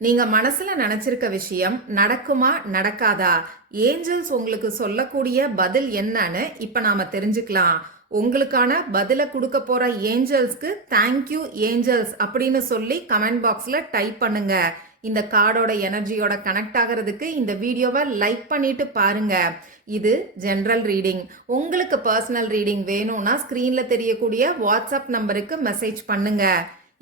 நீங்க மனசுல நினைச்சிருக்க விஷயம் நடக்குமா நடக்காதா? ஏஞ்சல்ஸ் உங்களுக்கு சொல்லக்கூடிய பதில் என்னன்னு இப்ப நாம தெரிஞ்சுக்கலாம். உங்களுக்கான பதில கொடுக்க போற ஏஞ்சல்ஸ்க்கு தேங்க்யூ ஏஞ்சல்ஸ் அப்படின்னு சொல்லி கமெண்ட் பாக்ஸ்ல டைப் பண்ணுங்க. இந்த கார்டோட எனர்ஜியோட கனெக்ட் ஆகிறதுக்கு இந்த வீடியோவை லைக் பண்ணிட்டு பாருங்க. இது ஜெனரல் ரீடிங். உங்களுக்கு பர்சனல் ரீடிங் வேணும்னா ஸ்கிரீன்ல தெரியக்கூடிய வாட்ஸ்அப் நம்பருக்கு மெசேஜ் பண்ணுங்க.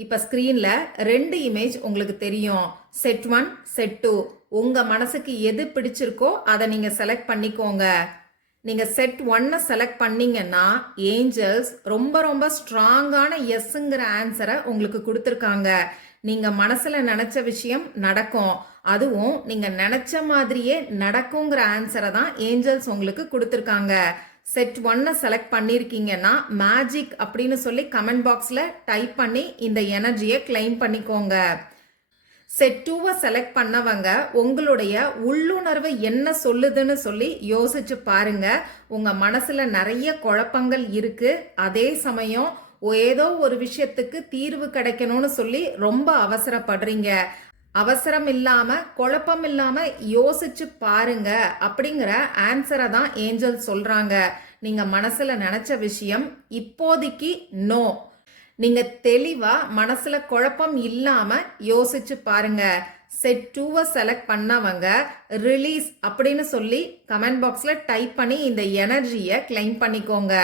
இப்ப ஸ்கிரீன்ல 2 இமேஜ் உங்களுக்கு தெரியும். Set 1, set 2. உங்க மனசுக்கு எது பிடிச்சிருக்கோ அதை நீங்க செலக்ட் பண்ணிக்கோங்க. நீங்க செட் 1 செலக்ட் பண்ணீங்கன்னா ஏஞ்சல்ஸ் ரொம்ப ரொம்ப ஸ்ட்ராங்கான எஸ்ங்கிற ஆன்சரை உங்களுக்கு கொடுத்துருக்காங்க. நீங்க மனசுல நினைச்ச விஷயம் நடக்கும், அதுவும் நீங்க நினைச்ச மாதிரியே நடக்குங்கிற ஆன்சரை தான் ஏஞ்சல்ஸ் உங்களுக்கு கொடுத்துருக்காங்க. செட் 1 செலக்ட் பண்ணிருக்கீங்கன்னா மேஜிக் அப்படின்னு சொல்லி கமெண்ட் பாக்ஸ்ல டைப் பண்ணி இந்த எனர்ஜியை கிளைம் பண்ணிக்கோங்க. செட் 2 செலக்ட் பண்ணவங்க உங்களுடைய உள்ளுணர்வு என்ன சொல்லுதுன்னு சொல்லி யோசிச்சு பாருங்க. உங்க மனசுல நிறைய குழப்பங்கள் இருக்கு, அதே சமயம் ஏதோ ஒரு விஷயத்துக்கு தீர்வு கிடைக்கணும்னு சொல்லி ரொம்ப அவசரப்படுறீங்க. அவசரம் இல்லாம குழப்பம் இல்லாம யோசிச்சு பாருங்க அப்படிங்கிற ஆன்சரை தான் ஏஞ்சல் சொல்றாங்க. நீங்க மனசுல நினைச்ச விஷயம் இப்போதைக்கு நோ. நீங்க தெளிவா மனசுல குழப்பம் இல்லாம யோசிச்சு பாருங்க. செட் 2 செலக்ட் பண்ணவங்க ரிலீஸ் அப்படின்னு சொல்லி கமெண்ட் பாக்ஸ்ல டைப் பண்ணி இந்த எனர்ஜியை கிளைம் பண்ணிக்கோங்க.